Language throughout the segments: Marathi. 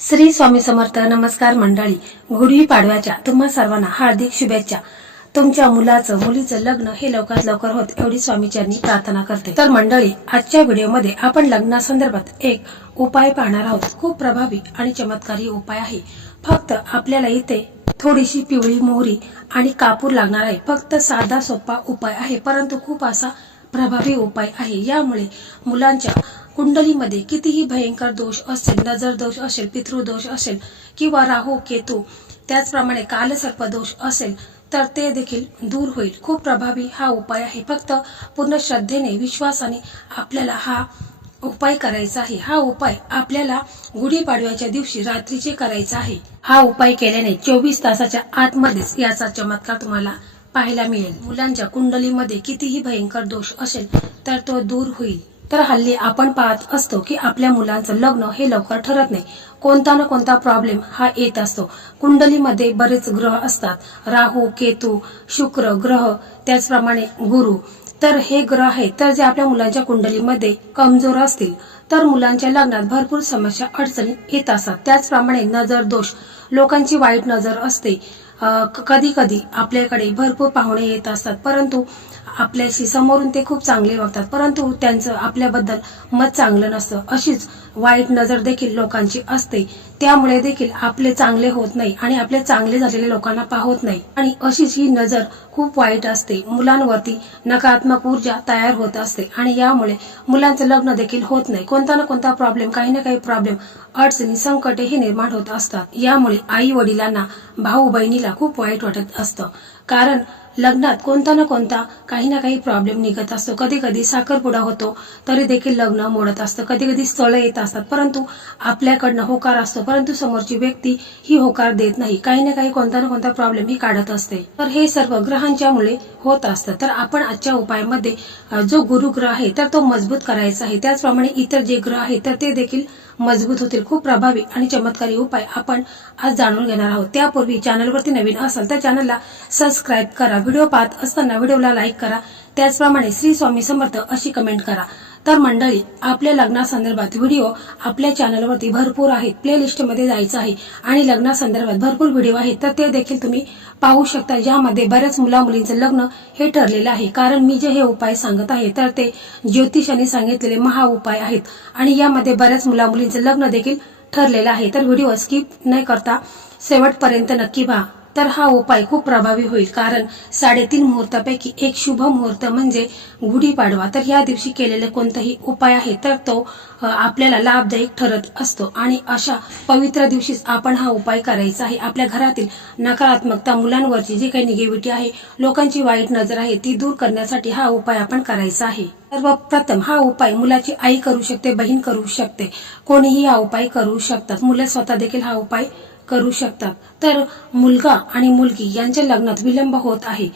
श्री स्वामी समर्थ. नमस्कार मंडळी, गुढीपाडव्याच्या तुम्हा सर्वांना हार्दिक शुभेच्छा. तुमच्या मुलाचं मुलीचं लग्न हे लवकरात लवकर होत एवढी स्वामीचरणी प्रार्थना करते. तर मंडळी, आजच्या व्हिडिओमध्ये आपण लग्नासंदर्भात एक उपाय पाहणार आहोत. खूप प्रभावी आणि चमत्कारी उपाय आहे. फक्त आपल्याला इथे थोडीशी पिवळी मोहरी आणि कापूर लागणार आहे. फक्त साधा सोपा उपाय आहे, परंतु खूप असा प्रभावी उपाय आहे. यामुळे मुलांच्या कुंडलीमध्ये कितीही भयंकर दोष असेल, नजर दोष असेल, पितृदोष असेल किंवा राहू केतू, त्याचप्रमाणे कालसर्प दोष असेल तर ते देखील दूर होईल. खूप प्रभावी हा उपाय आहे. फक्त पूर्ण श्रद्धेने, विश्वासाने आपल्याला हा उपाय करायचा आहे. हा उपाय आपल्याला गुढीपाडव्याच्या दिवशी रात्रीचे करायचा आहे. हा उपाय केल्याने 24 तासाच्या आतमध्येच याचा चमत्कार तुम्हाला पाहायला मिळेल. मुलांच्या कुंडलीमध्ये कितीही भयंकर दोष असेल तर तो दूर होईल. तर हल्ली आपण पाहत असतो की आपल्या मुलांचं लग्न हे लवकर ठरत नाही. कोणता ना कोणता प्रॉब्लेम हा येत असतो. कुंडलीमध्ये बरेच ग्रह असतात, राहू, केतू, शुक्र ग्रह, त्याचप्रमाणे गुरु. तर हे ग्रह आहेत, तर जे आपल्या मुलांच्या कुंडलीमध्ये कमजोर असतील तर मुलांच्या लग्नात भरपूर समस्या, अडचणी येत असतात. त्याचप्रमाणे नजर दोष, लोकांची वाईट नजर असते. कधी कधी आपल्याकडे भरपूर पाहुणे येत असतात, परंतु आपल्याशी समोरून ते खूप चांगले वागतात, परंतु त्यांचं आपल्याबद्दल मत चांगलं नसतं. अशीच वाईट नजर देखील लोकांची असते. त्यामुळे देखील आपले चांगले होत नाही आणि आपले चांगले झालेले लोकांना पाहत नाही. आणि अशीच ही नजर खूप वाईट असते. मुलांवरती नकारात्मक ऊर्जा तयार होत असते आणि यामुळे मुलांचं लग्न देखील होत नाही. कोणता ना कोणता प्रॉब्लेम, काही ना काही प्रॉब्लेम, अडचणी, संकटे हे निर्माण होत असतात. यामुळे आई वडिलांना, भाऊ बहिणीला खूप वाईट वाटत असतं. कारण लग्नात कोणता ना कोणता काही ना काही प्रॉब्लेम निघत असतो. कधी कधी साखरपुडा होतो तरी देखील लग्न मोडत असतं. कधी कधी स्थळ येत असतात, परंतु आपल्याकडनं होकार असतो, परंतु समोरची व्यक्ती ही होकार देत नाही. काही ना काही, कोणता ना कोणता प्रॉब्लेम ही काढत असते. तर हे सर्व ग्रहांच्या मुळे होत असतं. तर आपण आजच्या उपायामध्ये जो गुरु ग्रह आहे तर तो मजबूत करायचा आहे. त्याचप्रमाणे इतर जे ग्रह आहेत तर ते देखील मजबूत होतील. खूप प्रभावी आणि चमत्कारी उपाय आपण आज जाणून घेणार आहोत. त्यापूर्वी चॅनलवरती नवीन असाल तर चॅनलला सबस्क्राईब करा. व्हिडिओ पाहत असताना व्हिडिओला लाईक करा. त्याचप्रमाणे श्री स्वामी समर्थ अशी कमेंट करा. तर मंडळी, आपल्या लग्नासंदर्भात व्हिडिओ आपल्या चॅनलवरती भरपूर आहेत. प्लेलिस्ट मध्ये जायचं आहे आणि लग्नासंदर्भात भरपूर व्हिडिओ आहेत, तर ते देखील तुम्ही पाहू शकता. ज्यामध्ये बऱ्याच मुला मुलींचं लग्न हे ठरलेलं आहे. कारण मी जे हे उपाय सांगत आहे तर ते ज्योतिषाने सांगितलेले महा उपाय आहेत आणि यामध्ये बऱ्याच मुला मुलींचं लग्न देखील ठरलेलं आहे. तर व्हिडिओ स्किप न करता शेवटपर्यंत नक्की पहा. तर हा उपाय खूप प्रभावी होईल. कारण 3.5 मुहूर्तापैकी एक शुभ मुहूर्त म्हणजे गुढीपाडवा. तर या दिवशी केलेले कोणताही उपाय आहे तर तो आपल्याला लाभदायक ठरत असतो आणि अशा पवित्र दिवशीच आपण हा उपाय करायचा आहे. आपल्या घरातील नकारात्मकता, मुलांवरची जी काही निगेटिव्हिटी आहे, लोकांची वाईट नजर आहे, ती दूर करण्यासाठी हा उपाय आपण करायचा आहे. सर्वप्रथम हा उपाय मुलाची आई करू शकते, बहीण करू शकते, कोणीही हा उपाय करू शकतात. मुलं स्वतः देखील हा उपाय करू शकतात. तर मुलगा आणि मुलगी यांच्या लग्नात विलंब होत आहे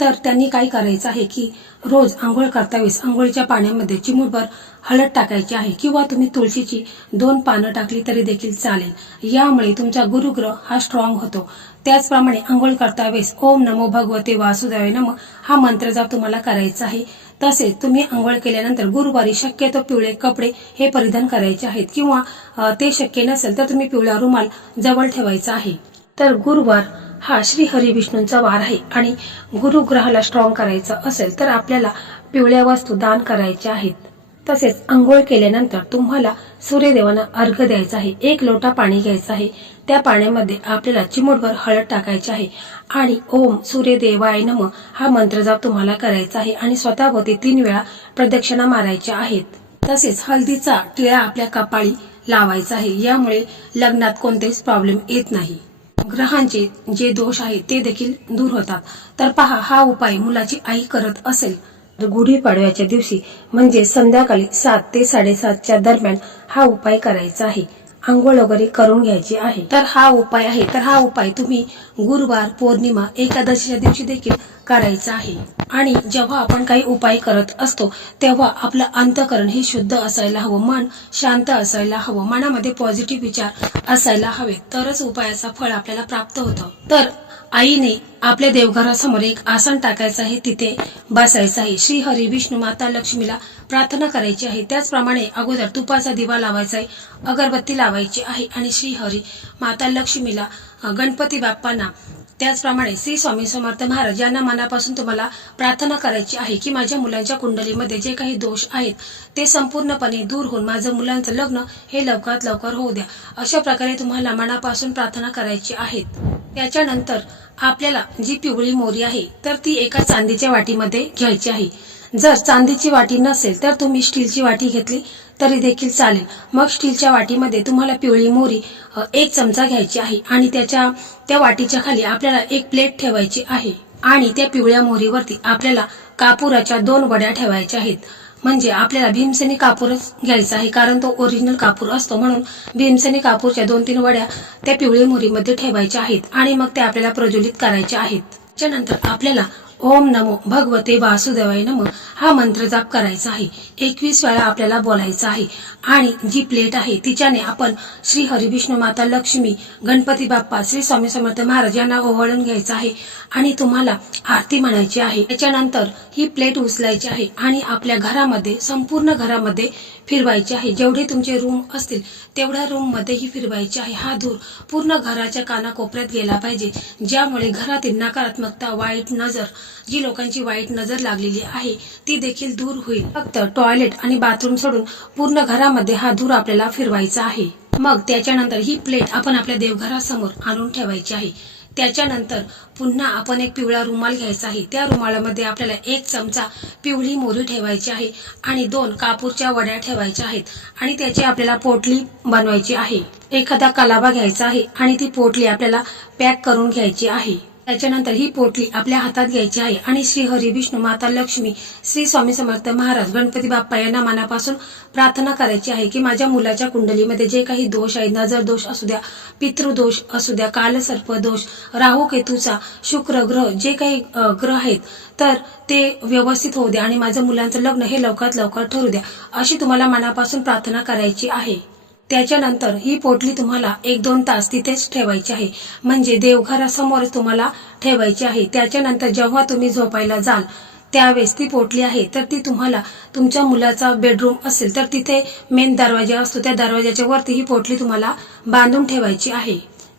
तर त्यांनी काय करायचं आहे की रोज आंघोळ करतावेळेस आंघोळीच्या पाण्यामध्ये चिमूटभर हळद टाकायची आहे किंवा तुम्ही तुळशीची 2 पानं टाकली तरी देखील चालेल. यामुळे तुमचा गुरुग्रह हा स्ट्रॉंग होतो. त्याचप्रमाणे आंघोळ करतावेळेस ओम नमो भगवते वासुदेवाय नमः हा मंत्र जप तुम्हाला करायचा आहे. तसेच तुम्ही आंघोळ केल्यानंतर गुरुवारी शक्यतो पिवळे कपडे हे परिधान करायचे आहेत किंवा ते शक्य नसेल तर तुम्ही पिवळा रुमाल जवळ ठेवायचा आहे. तर गुरुवार हा श्री हरी विष्णूंचा वार आहे आणि गुरुग्रहाला स्ट्रॉंग करायचं असेल तर आपल्याला पिवळ्या वस्तू दान करायच्या आहेत. तसेच आंघोळ केल्यानंतर तुम्हाला सूर्यदेवांना अर्घ्य द्यायचा आहे. 1 लोटा पाणी घ्यायचं आहे. त्या पाण्यामध्ये आपल्याला चिमूटभर हळद टाकायची आहे आणि ओम सूर्यदेवाय नमः हा मंत्र जप तुम्हाला करायचा आहे आणि स्वतःभोवती 3 वेळा प्रदक्षिणा मारायच्या आहेत. तसेच हळदीचा टिळा आपल्या कपाळी लावायचा आहे. यामुळे लग्नात कोणतेच प्रॉब्लेम येत नाही. ग्रहांचे जे दोष आहेत ते देखील दूर होतात. तर पहा, हा उपाय मुलाची आई करत असेल तर गुढीपाडव्याच्या दिवशी म्हणजे संध्याकाळी 7 ते 7:30च्या दरम्यान हा उपाय करायचा आहे. आंघोळ वगैरे करून घ्यायची आहे. तर हा उपाय आहे. तर हा उपाय तुम्ही गुरुवार, पौर्णिमा, एकादशीच्या दिवशी देखील करायचा आहे. आणि जेव्हा आपण काही उपाय करत असतो तेव्हा आपलं अंतःकरण हे शुद्ध असायला हवं, मन शांत असायला हवं, मनामध्ये पॉझिटिव्ह विचार असायला हवे, तरच उपायाचा फळ आपल्याला प्राप्त होतं. तर आईने आपल्या देवघरासमोर एक आसन टाकायचं आहे, तिथे बसायचं आहे. श्री हरी विष्णू माता लक्ष्मीला प्रार्थना करायची आहे. त्याचप्रमाणे अगोदर तुपाचा दिवा लावायचा आहे, अगरबत्ती लावायची आहे आणि श्री हरी माता लक्ष्मीला, गणपती बाप्पांना, त्याचप्रमाणे श्री स्वामी समर्थ महाराज यांना मनापासून तुम्हाला प्रार्थना करायची आहे की माझ्या मुलांच्या कुंडलीमध्ये जे काही दोष आहेत ते संपूर्णपणे दूर होऊन माझं मुलांचं लग्न हे लवकरात लवकर होऊ द्या. अशा प्रकारे तुम्हाला मनापासून प्रार्थना करायची आहे. त्याच्यानंतर आपल्याला जी पिवळी मोरी आहे तर ती एका चांदीच्या वाटीमध्ये घ्यायची आहे. जर चांदीची वाटी नसेल तर तुम्ही स्टीलची वाटी घेतली तरी देखील चालेल. मग स्टीलच्या वाटीमध्ये तुम्हाला पिवळी मोरी 1 चमचा घ्यायची आहे आणि त्या वाटीच्या खाली आपल्याला एक प्लेट ठेवायची आहे आणि त्या पिवळ्या मोहरीवरती आपल्याला कापुराच्या 2 वड्या ठेवायच्या आहेत. म्हणजे आपल्याला भीमसेनी कापूरच घ्यायचा आहे, कारण तो ओरिजिनल कापूर असतो, म्हणून भीमसेनी कापूरच्या 2-3 वड्या त्या पिवळी मोहरीमध्ये ठेवायच्या आहेत आणि मग त्या आपल्याला प्रज्वलित करायच्या आहेत. त्याच्यानंतर आपल्याला ओम नमो भगवते वासुदेवाय नमः हा मंत्र जाप करायचा आहे. 21 वेळा आपल्याला बोलायचा आहे आणि जी प्लेट आहे तिच्याने आपण श्री हरी विष्णू माता लक्ष्मी, गणपती बाप्पा, श्री स्वामी समर्थ महाराज यांना ओवाळून घ्यायचं आहे आणि तुम्हाला आरती म्हणायची आहे. त्याच्यानंतर ही प्लेट उचलायची आहे आणि आपल्या घरामध्ये, संपूर्ण घरामध्ये फिरवायची आहे. जेवढे तुमचे रूम असतील तेवढ्या रूम मध्ये ही फिरवायची आहे. हा धूर पूर्ण घराच्या कानाकोपऱ्यात गेला पाहिजे, ज्यामुळे घरातील नकारात्मकता, वाईट नजर, जी लोकांची वाईट नजर लागलेली आहे ती देखील दूर होईल. फक्त टॉयलेट आणि बाथरूम सोडून पूर्ण घरामध्ये हा धूर आपल्याला फिरवायचा आहे. मग त्याच्यानंतर ही प्लेट आपण आपल्या देवघरासमोर आणून ठेवायची आहे. त्याच्यानंतर पुन्हा आपण एक पिवळा रुमाल घ्यायचा आहे. त्या रुमालामध्ये आपल्याला 1 चमचा पिवळी मोहरी ठेवायची आहे आणि 2 कापूरच्या वड्या ठेवायच्या आहेत आणि त्याची आपल्याला पोटली बनवायची आहे. एखादा कलाबा घ्यायचा आहे आणि ती पोटली आपल्याला पॅक करून घ्यायची आहे. त्याच्यानंतर ही पोटली आपल्या हातात घ्यायची आहे आणि श्री हरी विष्णू माता लक्ष्मी, श्री स्वामी समर्थ महाराज, गणपती बाप्पा यांना मनापासून प्रार्थना करायची आहे की माझ्या मुलाच्या कुंडलीमध्ये जे काही दोष आहेत, नजर दोष असू द्या, पितृदोष असू द्या, कालसर्प दोष, राहू केतूचा, शुक्र ग्रह, जे काही ग्रह आहेत तर ते व्यवस्थित होऊ द्या आणि माझ्या मुलांचं लग्न हे लवकरात लवकर ठरू द्या, अशी तुम्हाला मनापासून प्रार्थना करायची आहे. त्याच्यानंतर ही पोटली तुम्हाला 1-2 तास तिथेच ठेवायची आहे, म्हणजे देवघरासमोरच तुम्हाला ठेवायची आहे. त्याच्यानंतर जेव्हा तुम्ही झोपायला जाल त्यावेळेस ती पोटली आहे तर ती तुम्हाला, तुमच्या मुलाचा बेडरूम असेल तर तिथे मेन दरवाजा असतो, त्या दरवाजाच्या वरती ही पोटली तुम्हाला बांधून ठेवायची आहे.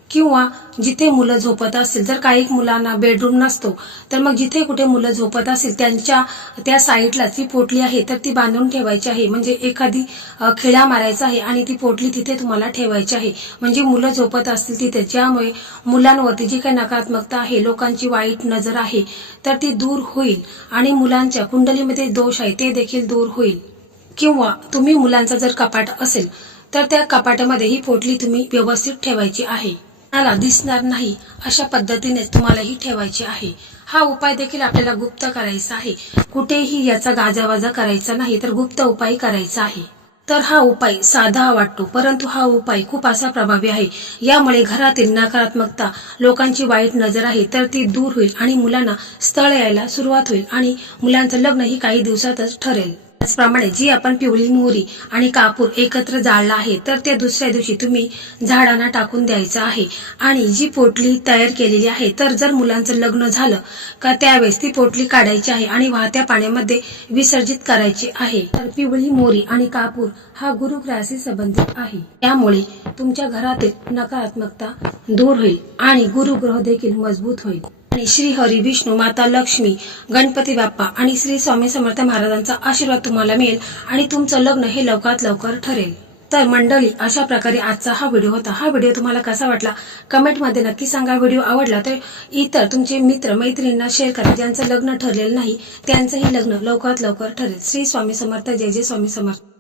किंवा जिथे मुलं झोपत असतील, जर काही मुलांना बेडरूम नसतो तर मग जिथे कुठे मुलं झोपत असतील त्यांच्या त्या साईडला ती पोटली आहे तर ती बांधून ठेवायची आहे. म्हणजे एखादी खिळा मारायचा आहे आणि ती पोटली तिथे तुम्हाला ठेवायची आहे, म्हणजे मुलं झोपत असतील तिथे, ज्यामुळे मुलांवरती जी काही नकारात्मकता आहे, लोकांची वाईट नजर आहे तर ती दूर होईल आणि मुलांच्या कुंडलीमध्ये दोष आहे ते देखील दूर होईल. किंवा तुम्ही मुलांचा जर कपाट असेल तर त्या कपाटामध्ये ही पोटली तुम्ही व्यवस्थित ठेवायची आहे, मला दिसणार नाही अशा पद्धतीने तुम्हाला ही ठेवायची आहे. हा उपाय देखील आपल्याला गुप्त करायचा आहे, कुठेही याचा गाजावाजा करायचा नाही, तर गुप्त उपाय करायचा आहे. तर हा उपाय साधा वाटतो, परंतु हा उपाय खूप असा प्रभावी आहे. यामुळे घरातील नकारात्मकता, लोकांची वाईट नजर आहे तर ती दूर होईल आणि मुलांना स्थळ यायला सुरुवात होईल आणि मुलांचं लग्न ही काही दिवसातच ठरेल. त्याचप्रमाणे जी आपण पिवळी मोहरी आणि कापूर एकत्र जाळला आहे तर ते दुसऱ्या दिवशी तुम्ही झाडांना टाकून द्यायचं आहे. आणि जी पोटली तयार केलेली आहे तर जर मुलांचं लग्न झालं का त्यावेळेस ती पोटली काढायची आहे आणि वाहत्या पाण्यामध्ये विसर्जित करायची आहे. तर पिवळी मोहरी आणि कापूर हा गुरुग्रहाशी संबंधित आहे, त्यामुळे तुमच्या घरातील नकारात्मकता दूर होईल आणि गुरुग्रह देखील मजबूत होईल आणि श्री हरी विष्णू माता लक्ष्मी, गणपती बाप्पा आणि श्री स्वामी समर्थ महाराजांचा आशीर्वाद तुम्हाला मिळेल आणि तुमचं लग्न हे लवकरात लवकर ठरेल. तर मंडळी, अशा प्रकारे आजचा हा व्हिडिओ होता. हा व्हिडिओ तुम्हाला कसा वाटला कमेंटमध्ये नक्की सांगा. व्हिडिओ आवडला तर इतर तुमचे मित्र मैत्रिणींना शेअर करा. ज्यांचं लग्न ठरलेलं नाही त्यांचंही लग्न लवकरात लवकर ठरेल. श्री स्वामी समर्थ. जय जय स्वामी समर्थ.